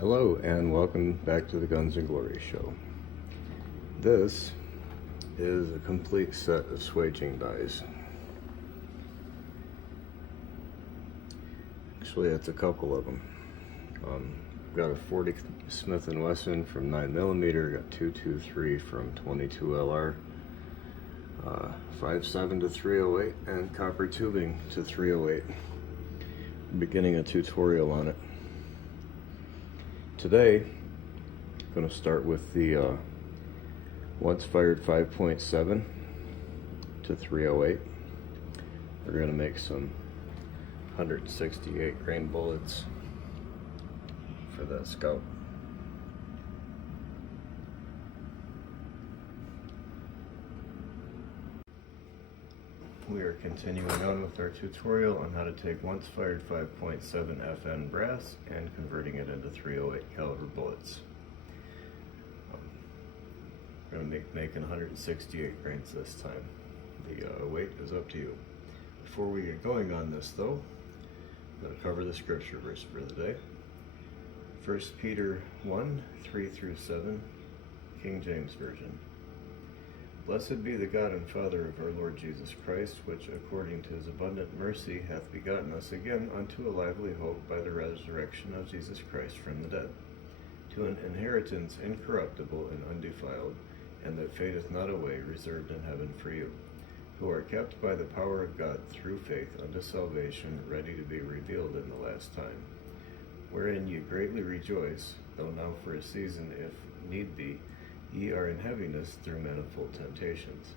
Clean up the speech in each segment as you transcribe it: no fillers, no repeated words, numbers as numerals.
Hello and welcome back to the Guns and Glory Show. This is a complete set of swaging dies. Actually, it's a couple of them. Got a 40 Smith & Wesson from 9mm, got 223 from 22 LR, 5.7 to 308, and copper tubing to 308. Beginning a tutorial on it. Today, I'm going to start with the once fired 5.7 to 308. We're going to make some 168 grain bullets for that Scout. We are continuing on with our tutorial on how to take once fired 5.7 FN brass and converting it into 308 caliber bullets. We're going to be making 168 grains this time. The weight is up to you. Before we get going on this though, I'm going to cover the scripture verse for the day. 1 Peter 1, 3 through 7, King James Version. Blessed be the God and Father of our Lord Jesus Christ, which according to his abundant mercy hath begotten us again unto a lively hope by the resurrection of Jesus Christ from the dead, to an inheritance incorruptible and undefiled, and that fadeth not away, reserved in heaven for you, who are kept by the power of God through faith unto salvation, ready to be revealed in the last time, wherein ye greatly rejoice, though now for a season, if need be, ye are in heaviness through manifold temptations,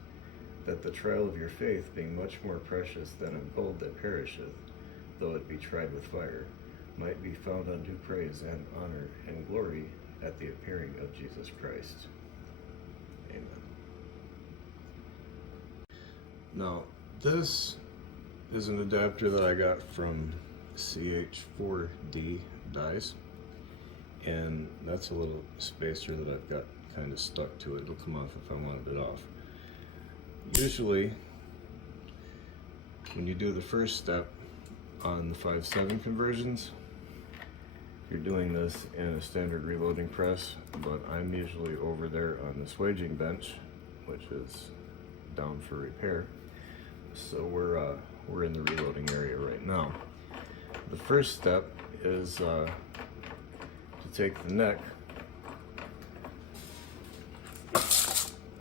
that the trial of your faith, being much more precious than of gold that perisheth, though it be tried with fire, might be found unto praise and honor and glory at the appearing of Jesus Christ. Amen. Now, this is an adapter that I got from CH4D Dies, and that's a little spacer that I've got kind of stuck to it. It'll come off if I wanted it off. Usually, when you do the first step on the 5.7 conversions, you're doing this in a standard reloading press, but I'm usually over there on the swaging bench, which is down for repair. So we're in the reloading area right now. The first step is to take the neck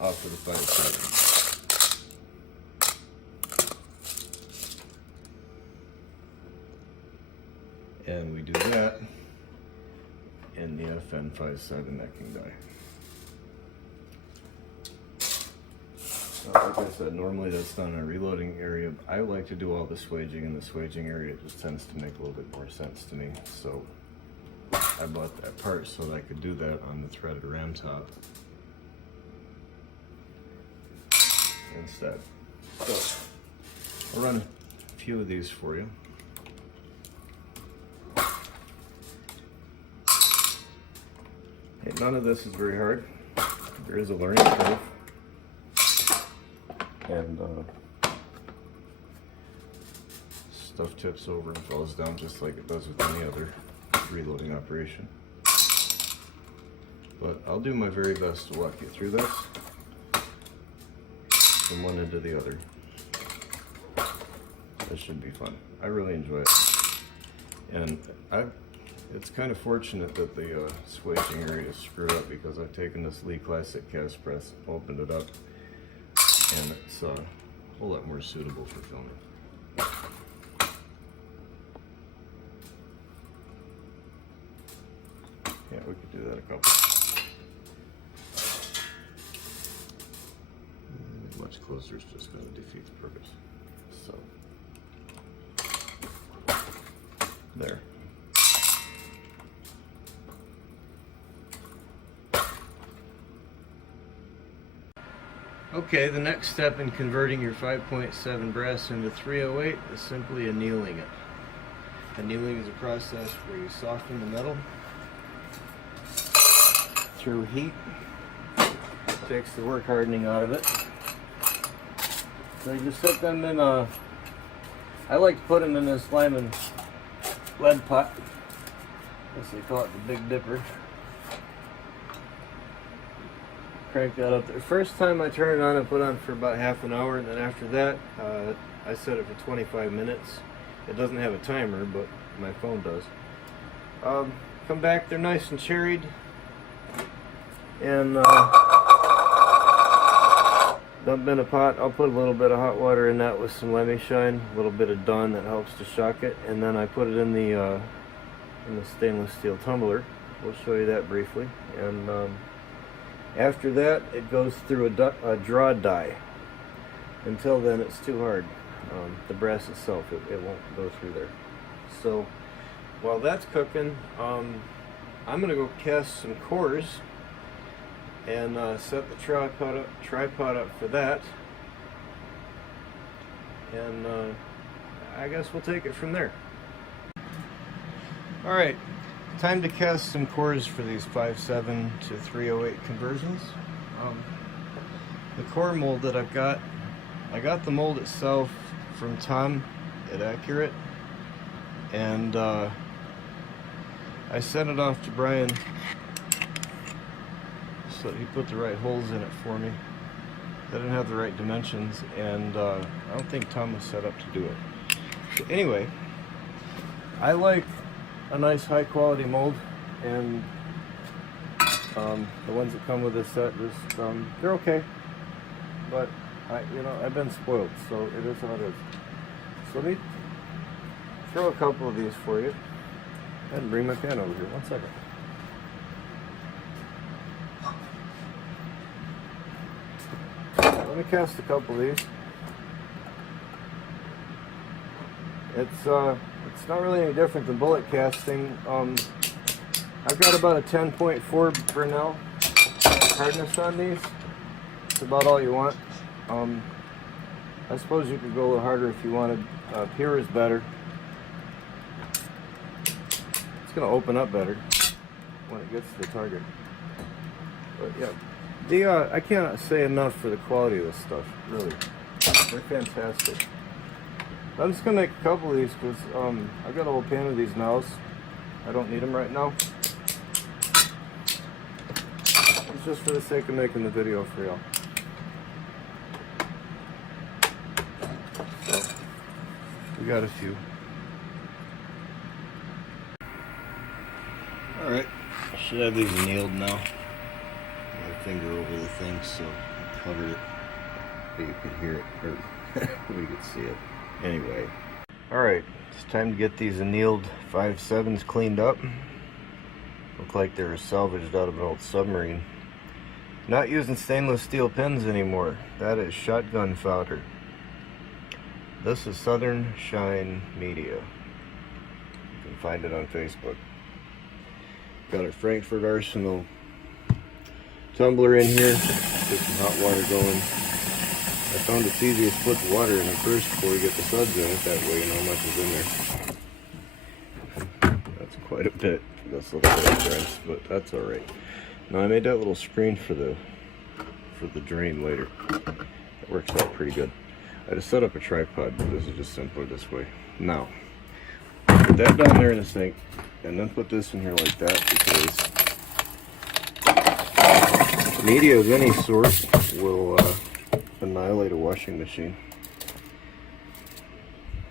off of the 5.7. And we do that in the FN 5.7 necking die. Like I said, normally that's done in a reloading area. I like to do all the swaging in the swaging area. It just tends to make a little bit more sense to me. So I bought that part so that I could do that on the threaded ram top instead. So I'll run a few of these for you. Hey, none of this is very hard. There is a learning curve, and stuff tips over and falls down just like it does with any other reloading operation. But I'll do my very best to walk you through this from one end to the other. This should be fun. I really enjoy it. And it's kind of fortunate that the swaging area is screwed up, because I've taken this Lee Classic cast press, opened it up, and it's a whole lot more suitable for filming. Yeah, we could do that a couple. Much closer is just going to defeat the purpose. So, there. Okay, the next step in converting your 5.7 brass into 308 is simply annealing it. Annealing is a process where you soften the metal through heat. Takes the work hardening out of it. So you just set them in a, I like to put them in this Lyman lead pot. guess they call it the Big Dipper. Crank that up there. First time I turn it on, I put on for about half an hour, and then after that, I set it for 25 minutes. It doesn't have a timer, but my phone does. Come back, they're nice and cherried, and dump in a pot. I'll put a little bit of hot water in that with some Lemmy Shine, a little bit of Dawn that helps to shock it, and then I put it in the stainless steel tumbler. We'll show you that briefly, and after that it goes through a draw die. Until then it's too hard. The brass itself, it won't go through there. So while that's cooking, I'm gonna go cast some cores and set the tripod up for that, and I guess we'll take it from there. Alright, time to cast some cores for these 5.7 to 308 conversions. The core mold that I got the mold itself from Tom at Accurate, and I sent it off to Brian so that he put the right holes in it for me. I didn't have the right dimensions, and I don't think Tom was set up to do it. So anyway, I like a nice high quality mold, and the ones that come with this set, just they're okay, but I've been spoiled, so it is how it is. So let me throw a couple of these for you and bring my pan over here. 1 second. Let me cast a couple of these. It's not really any different than bullet casting. I've got about a 10.4 Bernal hardness on these. It's about all you want. I suppose you could go a little harder if you wanted. Pure is better. It's going to open up better when it gets to the target. But yeah, I cannot say enough for the quality of this stuff. Really, they're fantastic. I'm just going to make a couple of these because I've got a whole pan of these now. I don't need them right now. It's just for the sake of making the video for y'all. We got a few. Alright, I should have these annealed now. My finger over the thing, so I covered it, but you could hear it, or we could see it. Anyway, alright, it's time to get these annealed 5.7s cleaned up. Look like they were salvaged out of an old submarine. Not using stainless steel pins anymore. That is shotgun fodder. This is Southern Shine Media. You can find it on Facebook. Got a Frankfurt Arsenal tumbler in here. Get some hot water going. I found it's easiest to put the water in it first before we get the suds in it. That way you know how much is in there. That's quite a bit. That's a little bit dense, but that's alright. Now I made that little screen for the drain later. That works out pretty good. I just set up a tripod, but this is just simpler this way. Now, put that down there in the sink, and then put this in here like that, because media of any sort will annihilate a washing machine.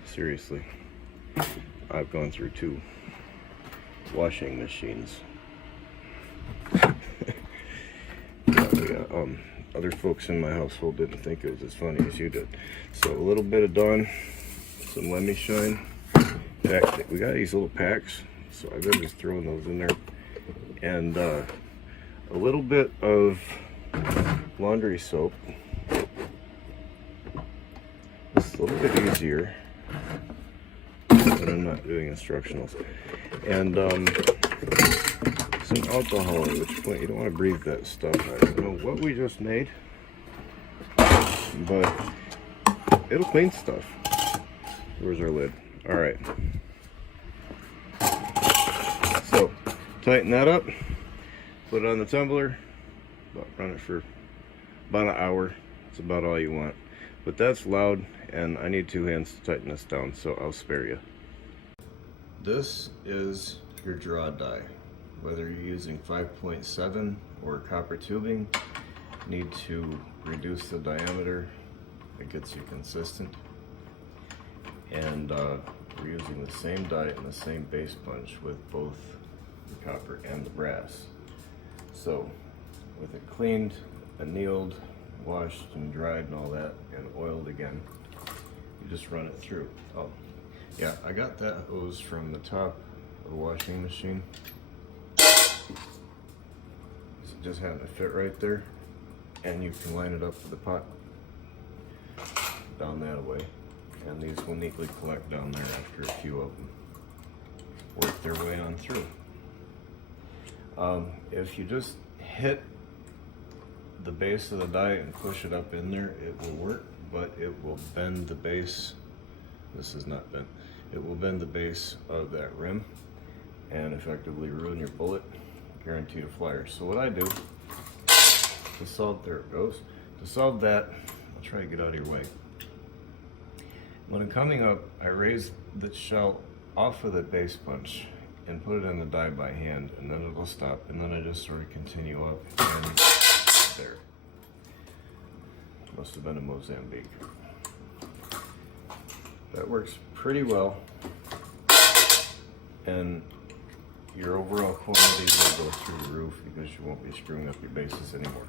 Seriously, I've gone through 2 washing machines. Other folks in my household didn't think it was as funny as you did. So a little bit of Dawn, some Lemmy Shine. We got these little packs, so I've been just throwing those in there. And a little bit of laundry soap. It's a little bit easier, but I'm not doing instructionals. And some alcohol, at which point you don't want to breathe that stuff. I don't know what we just made, but it'll clean stuff. Where's our lid? Alright. So, tighten that up, put it on the tumbler, run it for about an hour. It's about all you want. But that's loud, and I need 2 hands to tighten this down, so I'll spare you. This is your draw die. Whether you're using 5.7 or copper tubing, you need to reduce the diameter. It gets you consistent. And we're using the same die and the same base punch with both the copper and the brass. So with it cleaned, annealed, washed and dried and all that, and oiled again, you just run it through. Oh, yeah, I got that hose from the top of the washing machine. Just having to fit right there, and you can line it up with the pot down that way, and these will neatly collect down there after a few of them work their way on through. If you just hit the base of the die and push it up in there, it will work, but it will bend the base. This is not bent. It will bend the base of that rim and effectively ruin your bullet, guaranteed a flyer. So what I do to solve, there it goes, to solve that, I'll try to get out of your way. When I'm coming up, I raise the shell off of the base punch and put it in the die by hand, and then it'll stop, and then I just sort of continue up, and there. Must have been a Mozambique. That works pretty well, and your overall quantity will go through the roof because you won't be screwing up your bases anymore.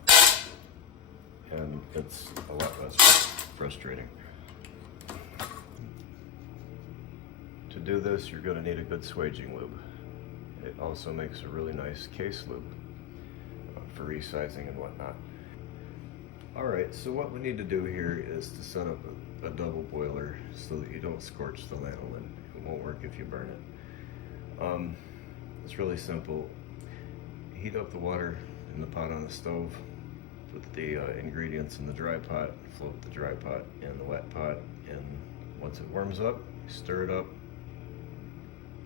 And it's a lot less frustrating. To do this, you're going to need a good swaging lube. It also makes a really nice case lube for resizing and whatnot. Alright, so what we need to do here is to set up a double boiler so that you don't scorch the lanolin. It won't work if you burn it. It's really simple. Heat up the water in the pot on the stove, put the ingredients in the dry pot, float the dry pot in the wet pot, and once it warms up, you stir it up,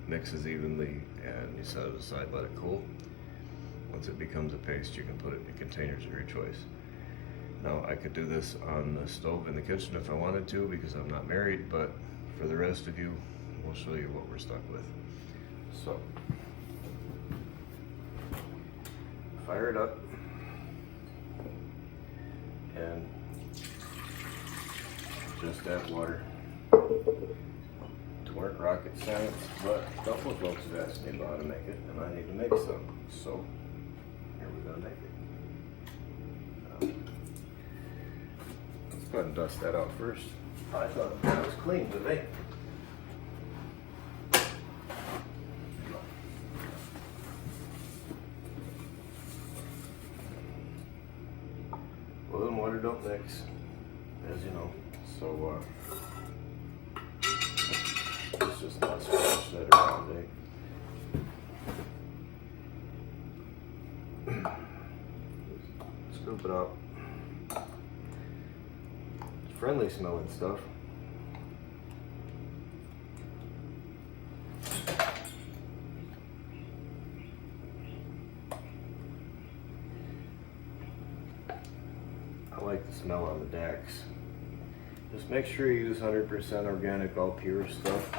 mixes evenly, and you set it aside, let it cool. Once it becomes a paste, you can put it in containers of your choice. Now, I could do this on the stove in the kitchen if I wanted to because I'm not married, but for the rest of you, we'll show you what we're stuck with. So, fire it up, and just add water. To work rocket science, but a couple of folks have asked me about how to make it, and I need to make some. So, here we're gonna make it. Let's go ahead and dust that out first. I thought that was clean today. Oil and water don't mix, as you know. So, let's just not splash that around, Scoop it up. It's friendly smelling stuff. I like the smell on the Dax. Just make sure you use 100% organic, all pure stuff.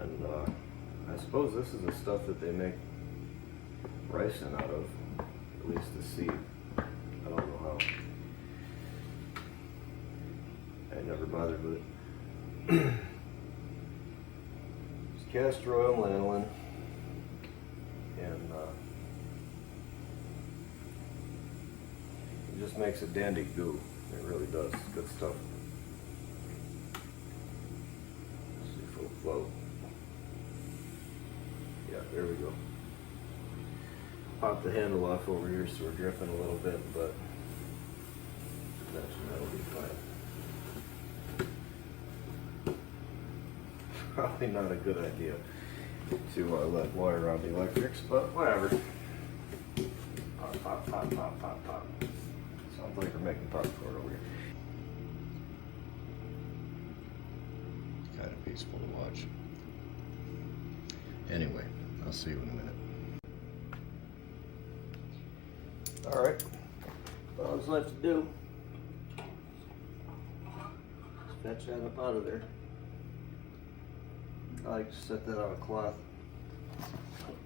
And I suppose this is the stuff that they make ricin out of, at least the seed. I don't know how. I never bothered with it. It's castor oil and lanolin. And it just makes a dandy goo. It really does. It's good stuff. Let's see if it'll float. Yeah, there we go. Pop the handle off over here so we're dripping a little bit, but that'll be fine. Probably not a good idea to let water on the electrics, but whatever. Pop, pop, pop, pop, pop, pop. Sounds like we're making popcorn over here. Kind of peaceful to watch. Anyway, I'll see you in a minute. Alright, All that's left to do is fetch that up out of there. I like to set that on a cloth.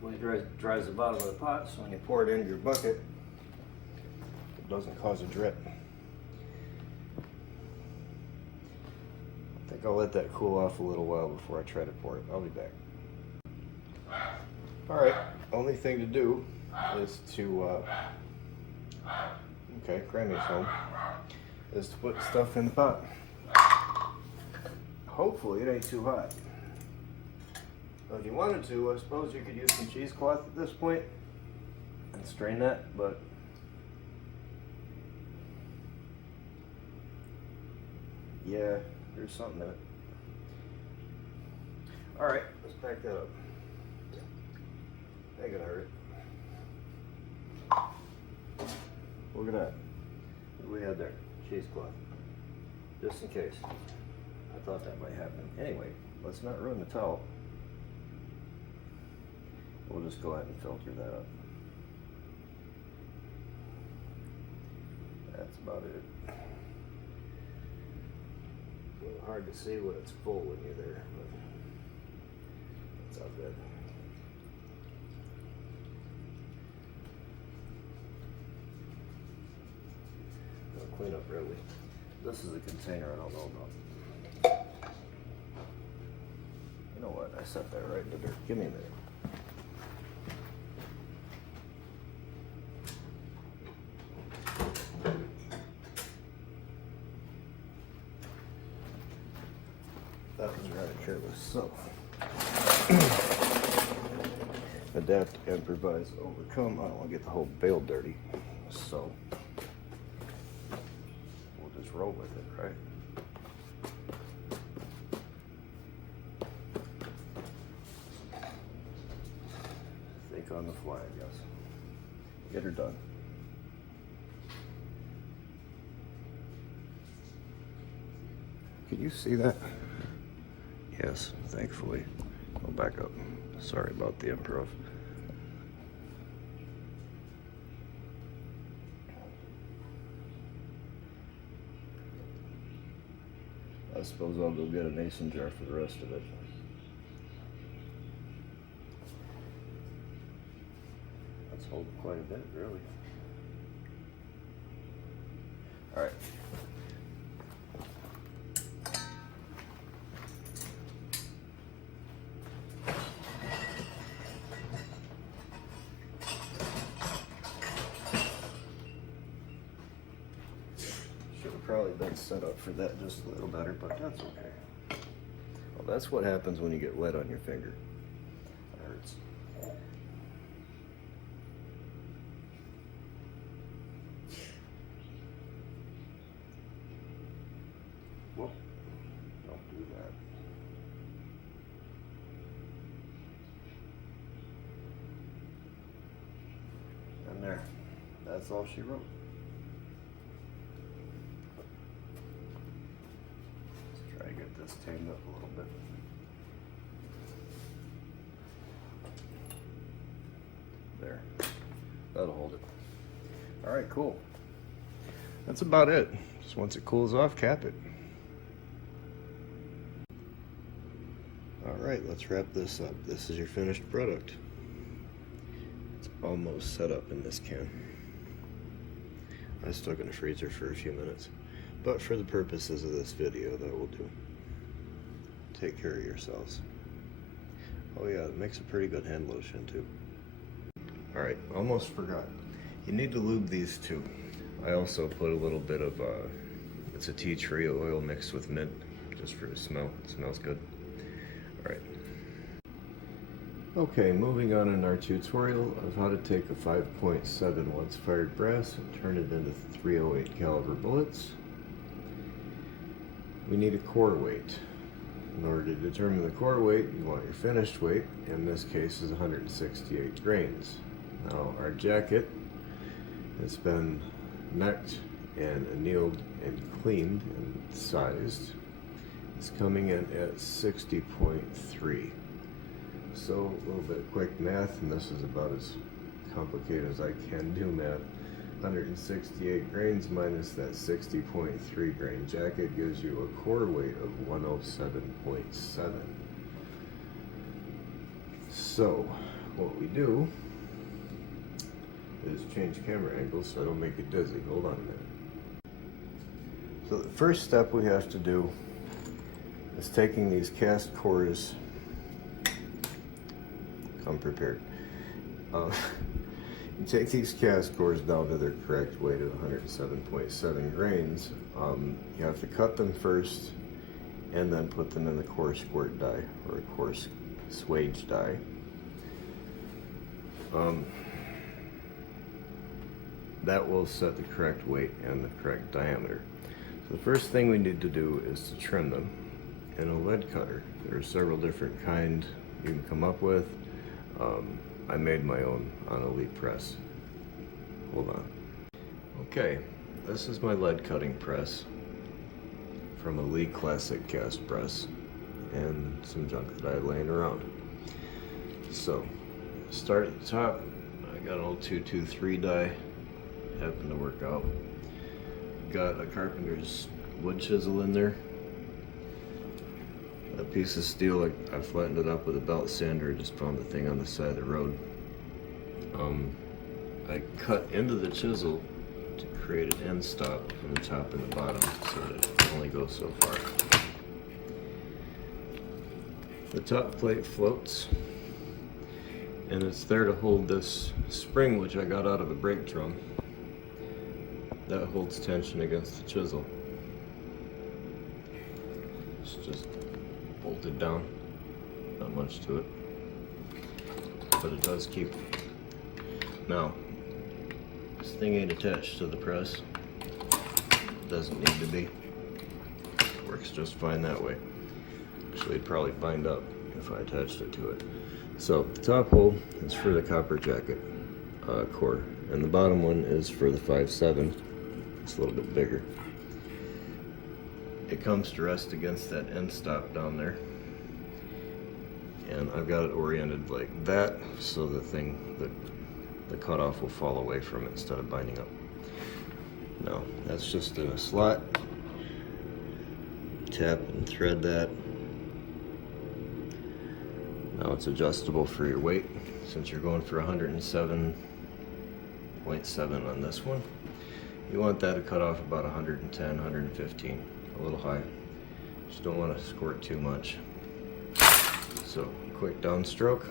When it dries the bottom of the pot, so when you pour it into your bucket, it doesn't cause a drip. I think I'll let that cool off a little while before I try to pour it. I'll be back. Alright, only thing to do is to, okay, Grammy's home, is to put stuff in the pot. Hopefully it ain't too hot. So if you wanted to, I suppose you could use some cheesecloth at this point and strain that, but yeah, there's something in it. Alright, let's back that up. Ain't gonna hurt it. Look at that. What do we have there? Cheesecloth. Just in case. I thought that might happen. Anyway, let's not ruin the towel. We'll just go ahead and filter that up. That's about it. A little hard to see when it's full when you're there, but that's all good. I'll clean up really. This is a container I don't know about. You know what? I set that right in the dirt. Give me a minute. That was rather careless. So, adapt, improvise, overcome. I don't want to get the whole bale dirty, so we'll just roll with it, right? Think on the fly, I guess. Get her done. Can you see that? Yes, thankfully. I'll back up. Sorry about the improv. I suppose I'll go get a mason jar for the rest of it. That's holding quite a bit, really. All right. Probably been set up for that just a little better, but that's okay. Well, that's what happens when you get wet on your finger. It hurts. Well, don't do that. And there. That's all she wrote. This tamed up a little bit. There. That'll hold it. All right, cool. That's about it. Just once it cools off, cap it. All right, let's wrap this up. This is your finished product. It's almost set up in this can. I stuck it in the freezer for a few minutes, but for the purposes of this video, that will do. Take care of yourselves. Oh yeah, it makes a pretty good hand lotion too. Alright, almost forgot. You need to lube these too. I also put a little bit of, it's a tea tree oil mixed with mint, just for the smell. It smells good. Alright. Okay, moving on in our tutorial of how to take a 5.7 once fired brass and turn it into 308 caliber bullets. We need a core weight. In order to determine the core weight, you want your finished weight. In this case is 168 grains. Now our jacket has been necked and annealed and cleaned and sized. It's coming in at 60.3. So a little bit of quick math, and this is about as complicated as I can do math. 168 grains minus that 60.3 grain jacket gives you a core weight of 107.7. So what we do is change camera angles so I don't make you dizzy. Hold on a minute. So the first step we have to do is taking these cast cores. Come prepared. You take these cast cores down to their correct weight of 107.7 grains. You have to cut them first and then put them in the core squirt die or a core swage die. That will set the correct weight and the correct diameter. So the first thing we need to do is to trim them in a lead cutter. There are several different kinds you can come up with. I made my own on a Elite press. Hold on. Okay, this is my lead cutting press from a Elite Classic cast press and some junk that I had laying around. So, start at the top. I got an old 223 die, happened to work out. Got a carpenter's wood chisel in there. A piece of steel, I flattened it up with a belt sander, just found the thing on the side of the road. I cut into the chisel to create an end stop from the top and the bottom so that it only goes so far. The top plate floats and it's there to hold this spring which I got out of a brake drum. That holds tension against the chisel. It's just bolted down, not much to it, but it does keep. Now, this thing ain't attached to the press, doesn't need to be, works just fine that way. Actually it'd probably bind up if I attached it to it. So the top hole is for the copper jacket core, and the bottom one is for the 5.7. It's a little bit bigger. It comes to rest against that end stop down there, and I've got it oriented like that so the cutoff will fall away from it instead of binding up. Now that's just in a slot. Tap and thread that. Now it's adjustable for your weight. Since you're going for 107.7 on this one, you want that to cut off about 110, 115. A little high. Just don't want to squirt too much. So, quick downstroke.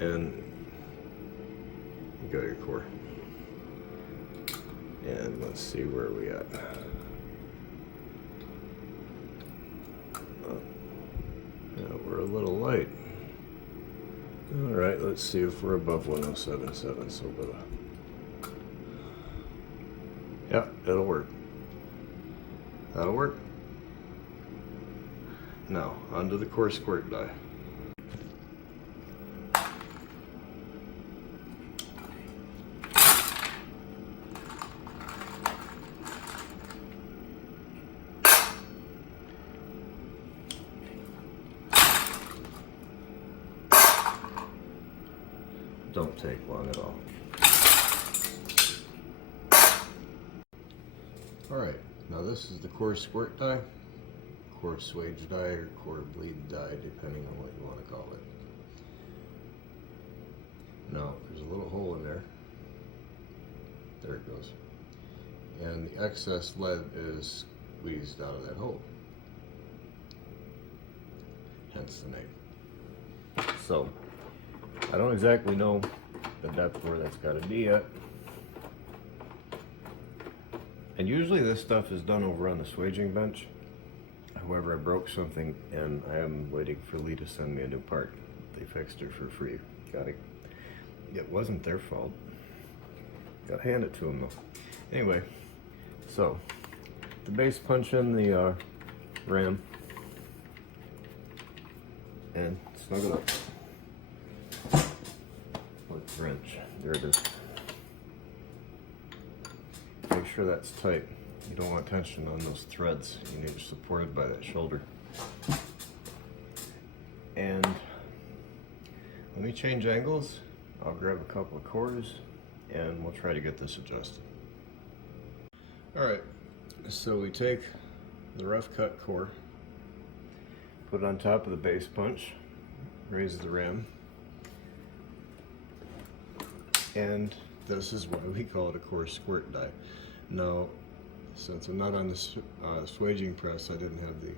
And you got your core. And let's see where we at. Now we're a little light. Alright, let's see if we're above 107.7. So yeah, it'll work. That'll work. Now, onto the core squirt die. Don't take long at all. Alright, now this is the core squirt die, core swage die, or core bleed die, depending on what you want to call it. Now, there's a little hole in there. There it goes. And the excess lead is squeezed out of that hole. Hence the name. So, I don't exactly know the depth where that's got to be at. And usually this stuff is done over on the swaging bench. However, I broke something and I am waiting for Lee to send me a new part. They fixed it for free. It wasn't their fault. Gotta hand it to them though. Anyway, so the base punch in the ram and snug it up with the wrench. There it is. Make sure that's tight. You don't want tension on those threads. You need it supported by that shoulder. And let me change angles. I'll grab a couple of cores and we'll try to get this adjusted. Alright, so we take the rough cut core, put it on top of the base punch, raise the rim, and this is why we call it a core squirt die. Now, since I'm not on the swaging press, I didn't have the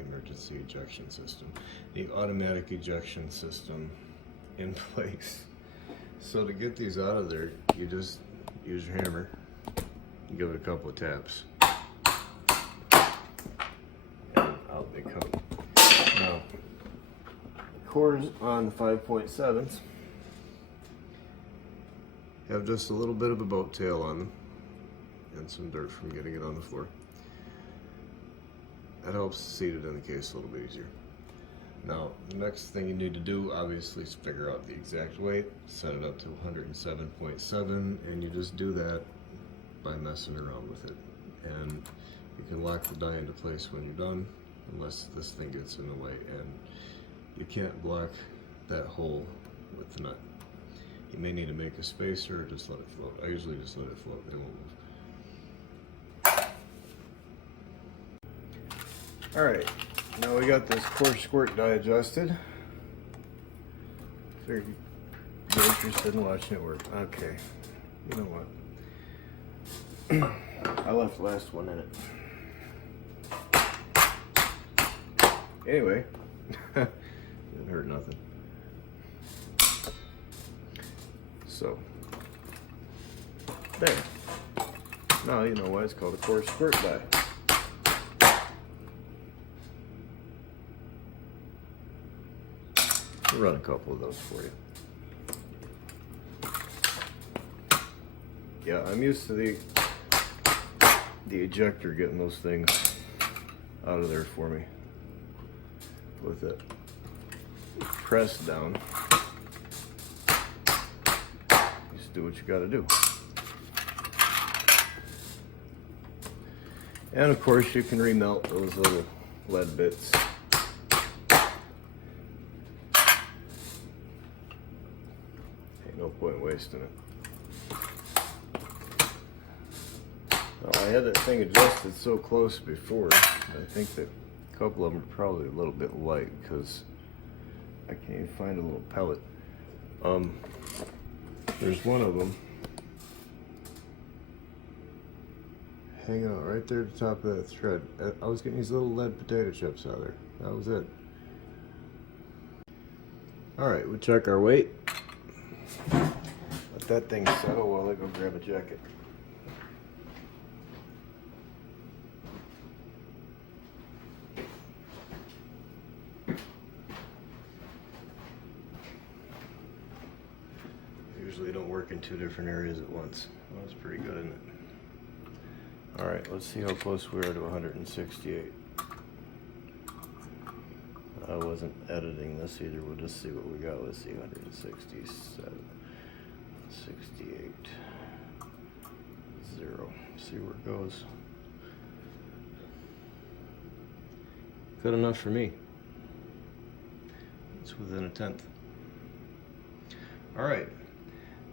emergency ejection system, the automatic ejection system in place. So to get these out of there, you just use your hammer, you give it a couple of taps, and out they come. Now, cores on the 5.7s have just a little bit of a boat tail on them and some dirt from getting it on the floor. That helps seat it in the case a little bit easier. Now, the next thing you need to do, obviously, is figure out the exact weight, set it up to 107.7, and you just do that by messing around with it. And you can lock the die into place when you're done, unless this thing gets in the way, and you can't block that hole with the nut. You may need to make a spacer or just let it float. I usually just let it float, they won't move. Alright, now we got this core squirt die adjusted. Figured you'd be interested in watching it work. Okay, you know what? I left the last one in it. Anyway, didn't hurt nothing. So, there. Now you know why it's called a core squirt die. I'll run a couple of those for you. Yeah, I'm used to the ejector getting those things out of there for me with it pressed down. Just do what you got to do. And of course you can remelt those little lead bits. Ain't no point wasting it. Well, I had that thing adjusted so close before, I think that a couple of them are probably a little bit light because I can't even find a little pellet. There's one of them hanging out right there at the top of that thread. I was getting these little lead potato chips out of there. That was it. Alright, we'll check our weight. Let that thing settle while I go grab a jacket. Usually don't work in two different areas at once. Well, that's pretty good, isn't it? Alright, let's see how close we are to 168. I wasn't editing this either. We'll just see what we got. Let's see, 167, 68, 0. See where it goes. Good enough for me. It's within a tenth. Alright.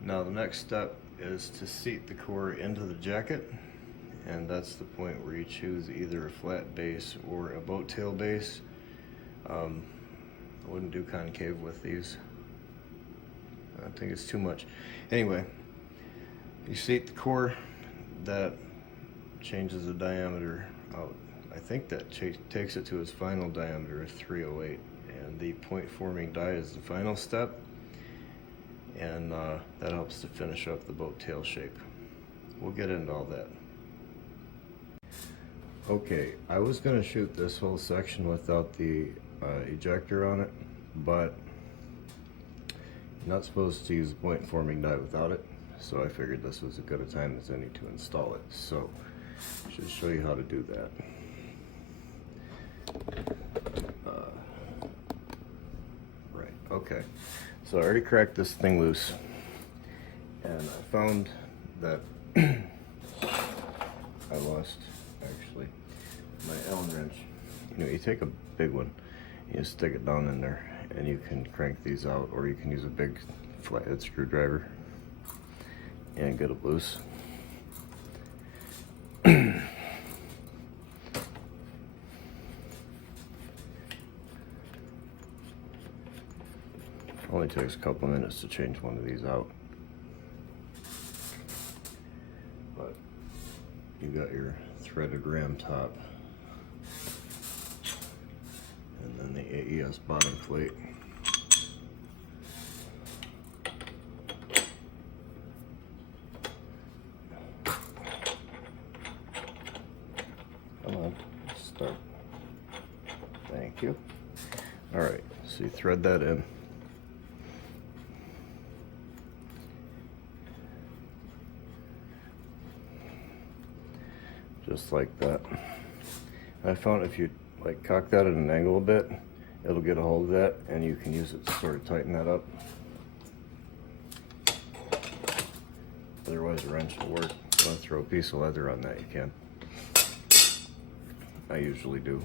Now the next step is to seat the core into the jacket, and that's the point where you choose either a flat base or a boat tail base. I wouldn't do concave with these. I think it's too much. Anyway, you seat the core, that changes the diameter out. I think that takes it to its final diameter of 308, and the point forming die is the final step. And that helps to finish up the boat tail shape. We'll get into all that. Okay, I was going to shoot this whole section without the ejector on it, but you're not supposed to use a point forming die without it, so I figured this was as good a time as any to install it. So I should show you how to do that. Right, okay. So I already cracked this thing loose, and I found that I lost, actually, my Allen wrench. You know, you take a big one, you stick it down in there, and you can crank these out, or you can use a big flathead screwdriver and get it loose. Only takes a couple minutes to change one of these out. But you got your threaded ram top and then the AES bottom plate. Come on, start. Thank you. All right, so you thread that in. Just like that. I found if you like cock that at an angle a bit, it'll get a hold of that and you can use it to sort of tighten that up. Otherwise a wrench will work. If you want to throw a piece of leather on that, you can. I usually do.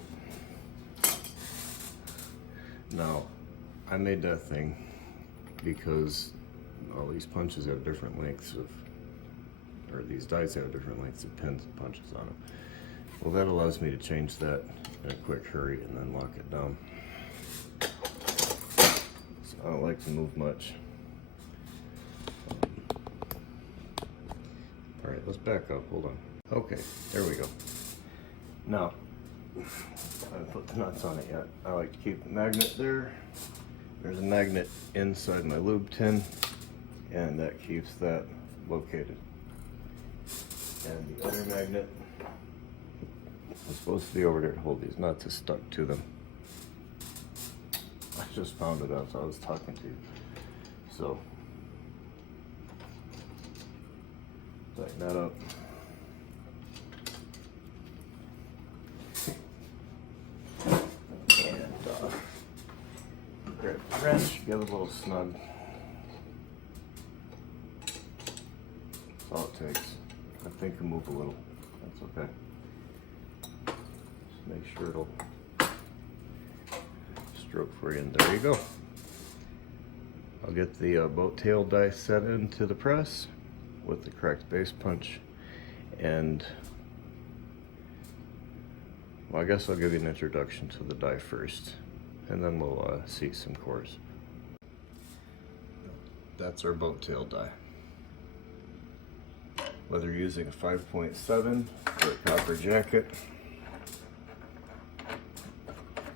Now, I made that thing because all these punches have different lengths of, or these dies have different lengths of pins and punches on them. Well, that allows me to change that in a quick hurry and then lock it down. So I don't like to move much. All right, let's back up, hold on. Okay, there we go. Now, I haven't put the nuts on it yet. I like to keep the magnet there. There's a magnet inside my lube tin, and that keeps that located. And the other magnet is supposed to be over there to hold these nuts, is stuck to them. I just found it out as I was talking to you. So, tighten that up. And grab the wrench, get a little snug. That's all it takes. I think it'll move a little. That's okay. Just make sure it'll stroke for you, and there you go. I'll get the boat tail die set into the press with the correct base punch, and well, I guess I'll give you an introduction to the die first, and then we'll see some cores. That's our boat tail die. Whether you're using a 5.7 or a copper jacket,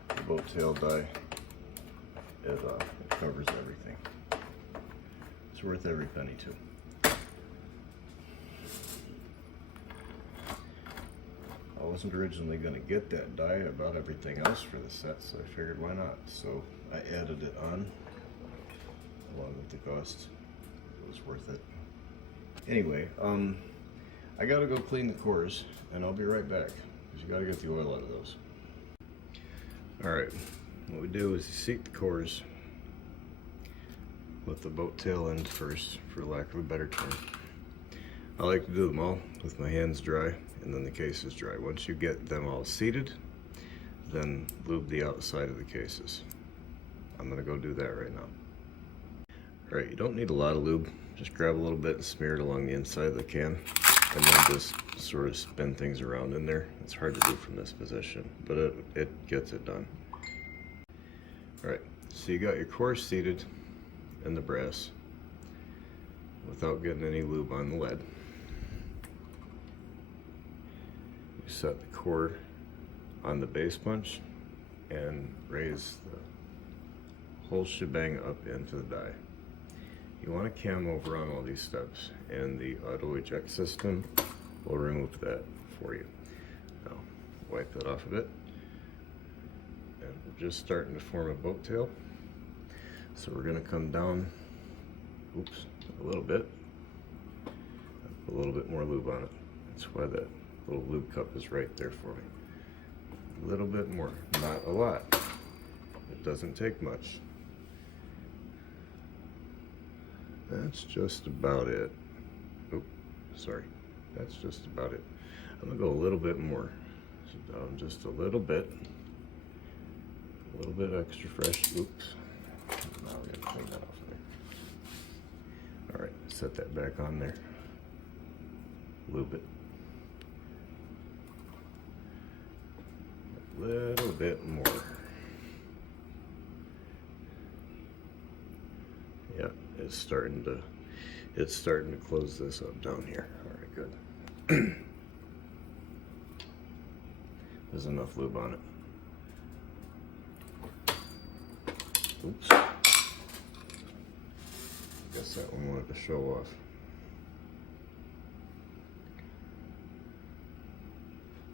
the boat tail die, it covers everything. It's worth every penny too. I wasn't originally going to get that die. I bought everything else for the set, so I figured why not. So I added it on along with the cost. It was worth it. Anyway, I gotta go clean the cores, and I'll be right back, because you gotta get the oil out of those. Alright, what we do is you seat the cores with the boat tail end first, for lack of a better term. I like to do them all with my hands dry, and then the cases dry. Once you get them all seated, then lube the outside of the cases. I'm gonna go do that right now. Alright, you don't need a lot of lube. Just grab a little bit and smear it along the inside of the can, and then just sort of spin things around in there. It's hard to do from this position, but it gets it done. Alright, so you got your core seated in the brass without getting any lube on the lead. You set the core on the base punch and raise the whole shebang up into the die. You want to cam over on all these steps, and the auto eject system will remove that for you. Now, wipe that off a bit. And we're just starting to form a boat tail. So we're going to come down, oops, a little bit. Put a little bit more lube on it. That's why that little lube cup is right there for me. A little bit more, not a lot. It doesn't take much. That's just about it. Oh, sorry. That's just about it. I'm gonna go a little bit more. So down just a little bit. A little bit extra fresh. Oops. Now we gotta clean that off there. set that back on there. Lube it. A little bit more. Yeah, it's starting to close this up down here. All right, good. There's enough lube on it. Oops. Guess that one wanted to show off.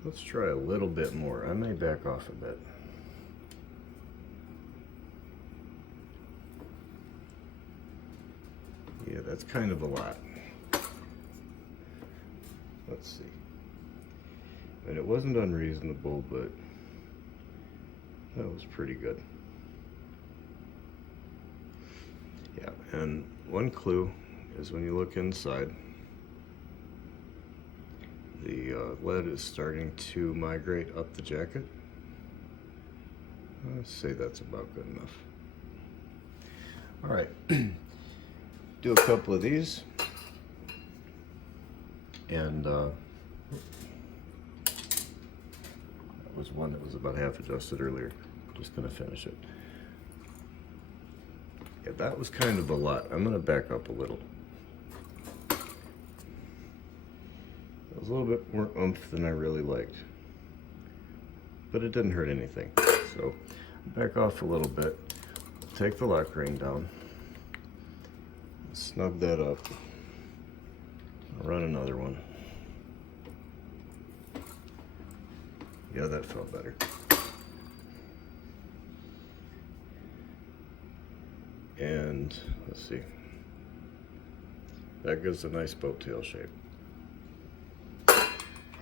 Let's try a little bit more. I may back off a bit. Yeah, that's kind of a lot. Let's see. And it wasn't unreasonable, but that was pretty good. Yeah, and one clue is when you look inside, the lead is starting to migrate up the jacket. Let's say that's about good enough. All right, do a couple of these, and that was one that was about half adjusted earlier. Just gonna finish it. Yeah, that was kind of a lot. I'm gonna back up a little. It was a little bit more oomph than I really liked, but it didn't hurt anything. So back off a little bit, take the lock ring down, snug that up, I'll run another one. Yeah, that felt better. And let's see, that gives a nice boat tail shape.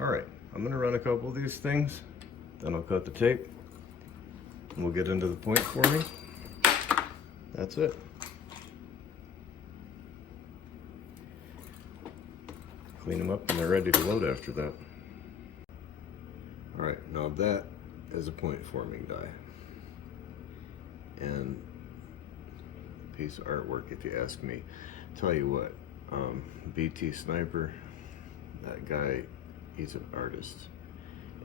All right, I'm gonna run a couple of these things, then I'll cut the tape, and we'll get into the point forming. That's it. Clean them up and they're ready to load after that. All right, now that is a point forming die. And a piece of artwork, if you ask me. Tell you what, BT Sniper, that guy, he's an artist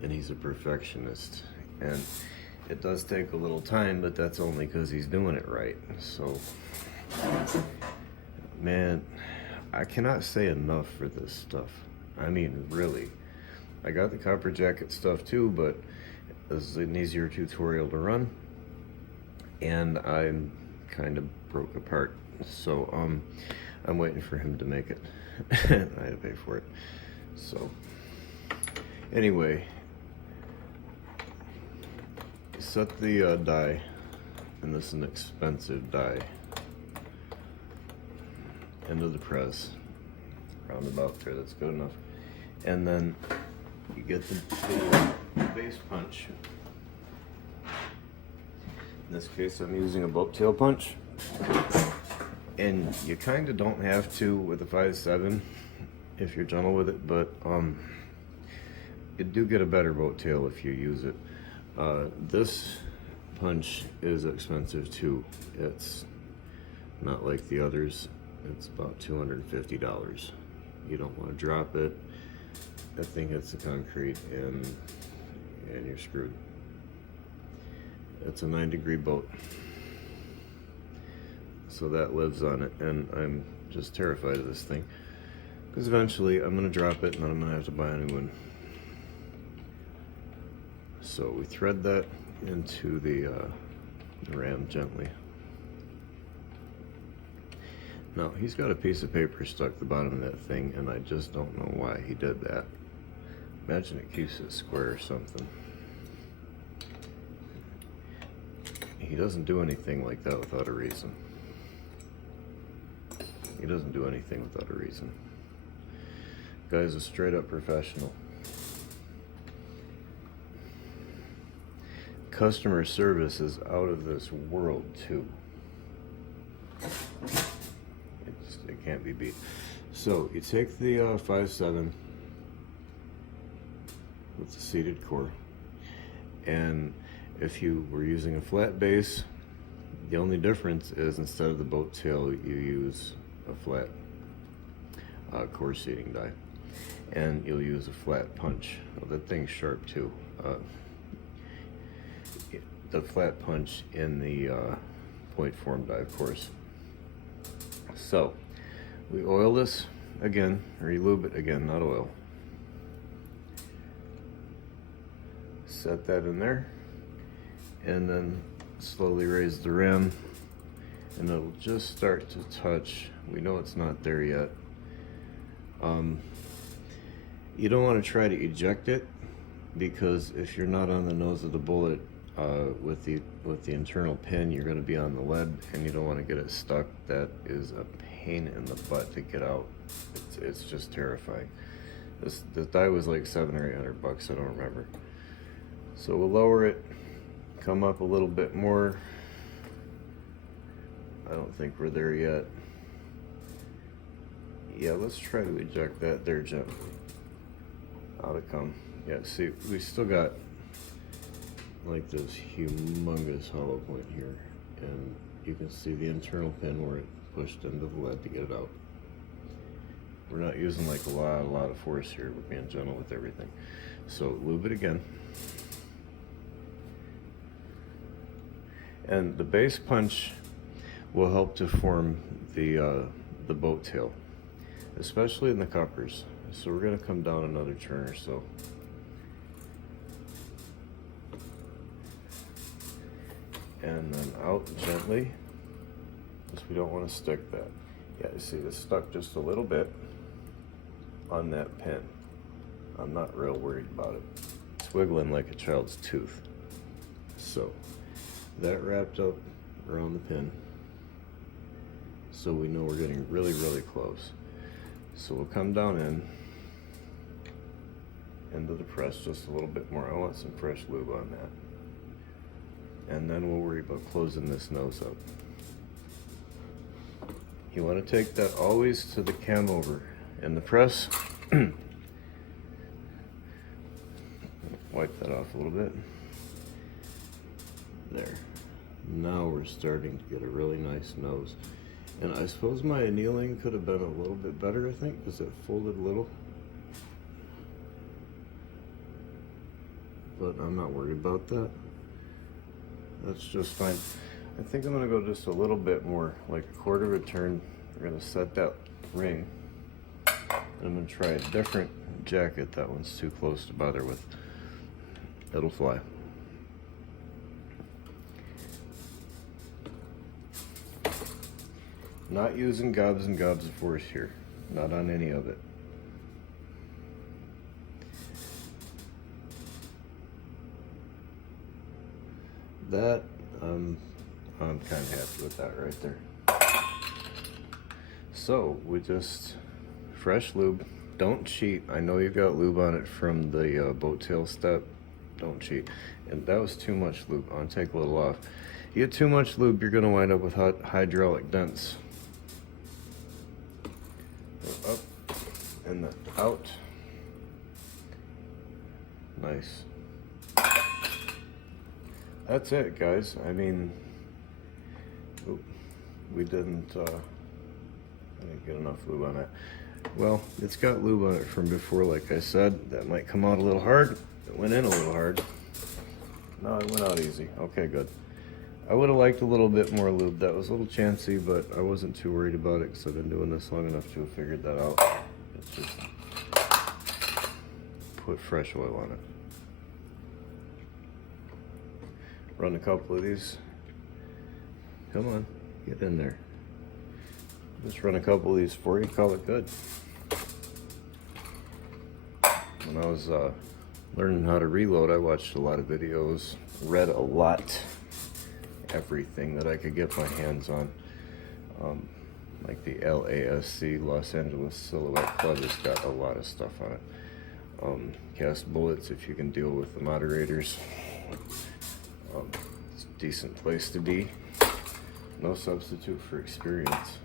and he's a perfectionist, and it does take a little time, but that's only because he's doing it right. So man, I cannot say enough for this stuff. I mean, really. I got the copper jacket stuff too, but this is an easier tutorial to run, and I'm kind of broke apart. So I'm waiting for him to make it. I had to pay for it. So anyway, set the die, and this is an expensive die, into the press, round about there, that's good enough. And then you get the base punch. In this case, I'm using a boat tail punch, and you kind of don't have to with a 5.7 if you're gentle with it, but you do get a better boat tail if you use it. This punch is expensive too. It's not like the others. It's about $250. You don't want to drop it. That thing hits the concrete and you're screwed. It's a 9-degree boat, so that lives on it, and I'm just terrified of this thing because eventually I'm going to drop it and then I'm going to have to buy a new one. So we thread that into the ram gently. Now, he's got a piece of paper stuck at the bottom of that thing, and I just don't know why he did that. Imagine it keeps it square or something. He doesn't do anything like that without a reason. He doesn't do anything without a reason. Guy's a straight up professional. Customer service is out of this world too. It can't be beat. So you take the 5.7 with the seated core, and if you were using a flat base, the only difference is instead of the boat tail you use a flat core seating die. And you'll use a flat punch. Well, that thing's sharp too. The flat punch in the point form die, of course. So we oil this again, or you lube it again, not oil. Set that in there, and then slowly raise the rim, and it'll just start to touch. We know it's not there yet. You don't want to try to eject it, because if you're not on the nose of the bullet with the internal pin, you're going to be on the lead, and you don't want to get it stuck. That is a pain in the butt to get out. It's just terrifying. This die was like $700 or $800, I don't remember. So we'll lower it, come up a little bit more. I don't think we're there yet. Yeah, let's try to eject that there gently. Out it come. Yeah, see, we still got like this humongous hollow point here, and you can see the internal pin where it pushed into the lead to get it out. We're not using like a lot of force here. We're being gentle with everything. So lube it again. And the base punch will help to form the boat tail, especially in the cuppers. So we're going to come down another turn or so. And then out gently, because we don't want to stick that. Yeah, you see it's stuck just a little bit on that pin. I'm not real worried about it. It's wiggling like a child's tooth. So that wrapped up around the pin, so we know we're getting really close. So we'll come down into the press just a little bit more. I want some fresh lube on that, and then we'll worry about closing this nose up. You want to take that always to the cam over in the press. Wipe that off a little bit. There. Now we're starting to get a really nice nose. And I suppose my annealing could have been a little bit better, I think, because it folded a little. But I'm not worried about that. That's just fine. I think I'm going to go just a little bit more, like a quarter of a turn. We're going to set that ring. And I'm going to try a different jacket. That one's too close to bother with. It'll fly. Not using gobs and gobs of force here. Not on any of it. That, I'm kind of happy with that right there. So, we just, fresh lube. Don't cheat. I know you've got lube on it from the boat tail step. Don't cheat. And that was too much lube. I'll take a little off. You get too much lube, you're going to wind up with hydraulic dents. Go up and then out. Nice. That's it, guys. I mean, we didn't I didn't get enough lube on that. Well, it's got lube on it from before, like I said. That might come out a little hard. It went in a little hard. No, it went out easy. Okay, good. I would have liked a little bit more lube. That was a little chancy, but I wasn't too worried about it because I've been doing this long enough to have figured that out. It's just put fresh oil on it. Run a couple of these. Come on, get in there. Just run a couple of these for you, call it good. When I was learning how to reload, I watched a lot of videos, read a lot, everything that I could get my hands on. Like the LASC, Los Angeles Silhouette Club, has got a lot of stuff on it. Cast bullets if you can deal with the moderators. It's a decent place to be. No substitute for experience.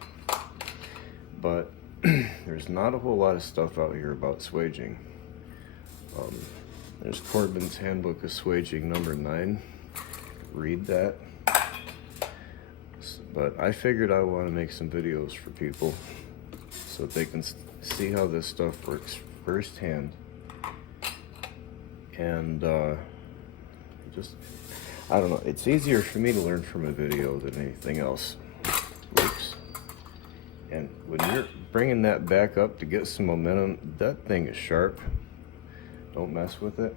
But there's not a whole lot of stuff out here about swaging. There's Corbin's Handbook of Swaging number 9. Read that. But I figured I want to make some videos for people so they can see how this stuff works firsthand, and just, I don't know, it's easier for me to learn from a video than anything else. Oops. And when you're bringing that back up to get some momentum, that thing is sharp. Don't mess with it.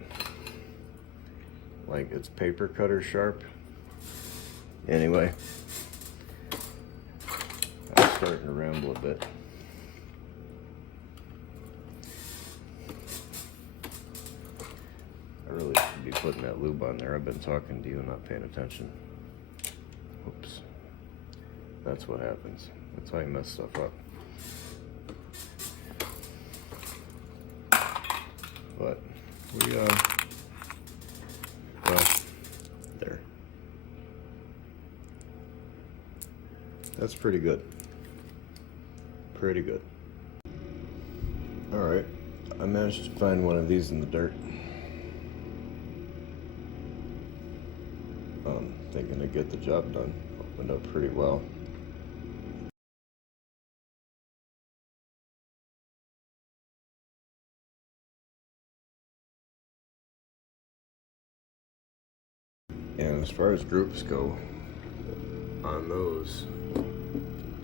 Like, it's paper cutter sharp. Anyway, I'm starting to ramble a bit. I really should be putting that lube on there. I've been talking to you and not paying attention. Oops. That's what happens. That's how you mess stuff up. But we, well, there. That's pretty good. Pretty good. Alright, I managed to find one of these in the dirt. Thinking to get the job done. Opened up pretty well. And as far as groups go, on those,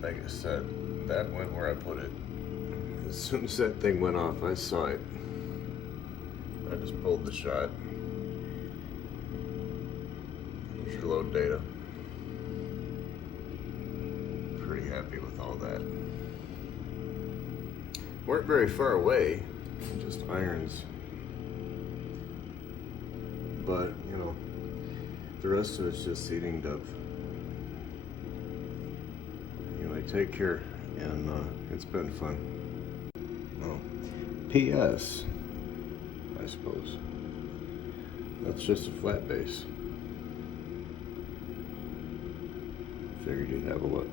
like I said, that went where I put it. As soon as that thing went off, I saw it. I just pulled the shot. Here's your load data. Pretty happy with all that. Weren't very far away, just irons. But, you know, the rest of it's just seating depth. Anyway, take care, and it's been fun. Oh, P.S. I suppose. That's just a flat base. Figured you'd have a look.